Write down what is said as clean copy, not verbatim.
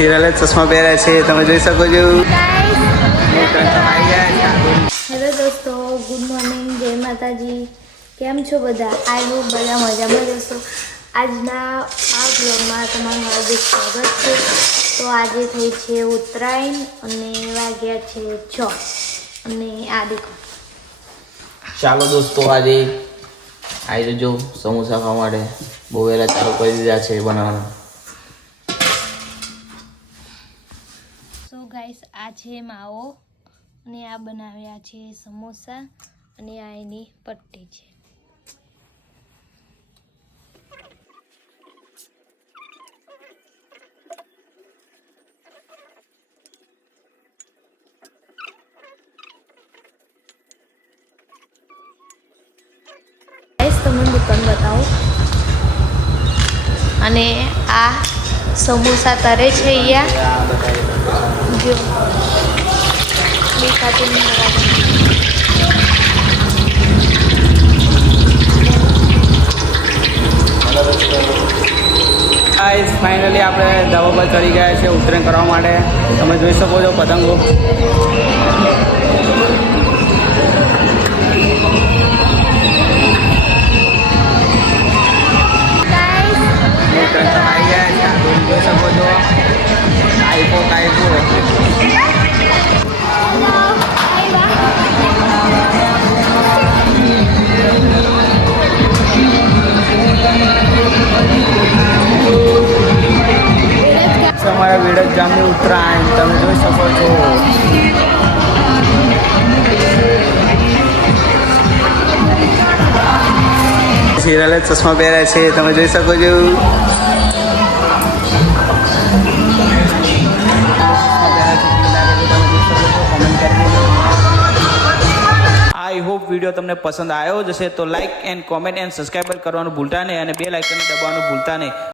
સિરાલે ચશ્મા પહેર્યા છે, તમે જોઈ શકો છો. હેલો દોસ્તો, ગુડ મોર્નિંગ, જય માતાજી. કેમ છો બધા? આઈ હોપ બધા મજામાં જશો. આજના આ બ્લોગમાં તમારું હાર્દિક સ્વાગત છે. તો આજે થઈ છે ઉત્તરાયણ અને વાગ્યા છે 6 અને આ દેખો. ચાલો દોસ્તો, આજે આવી જજો સમોસા ખાવા માટે. બહુ વહેલા ચાલુ કરી દીધા છે બનાવવાનું. સો ગાઈસ, આ છે માવો અને આ બનાવ્યા છે સમોસા અને આ એની પટ્ટી છે. તમને દુકાન બતાવો. અને આ સમોસા તરે છે અહીંયા જો દેખાતું ગાઈસ ફાઇનલી આપણે ધાબા પર ચડી ગયા છે ઉત્તરાયણ કરવા માટે. તમે જોઈ શકો છો પતંગો. જોઈ શકો છો કાઈપો અમારા વેડજ ગામની ઉત્તરાયણ તમે જોઈ શકો છો. સિરાલે ચશ્મા પહેર્યા છે, તમે જોઈ શકો છો. આઈ હોપ વિડીયો તમને પસંદ આવ્યો જશે તો like and comment and subscribe કરવાનું ભૂલતા નહીં અને બેલ આઇકન દબાવવાનું ભૂલતા નહીં.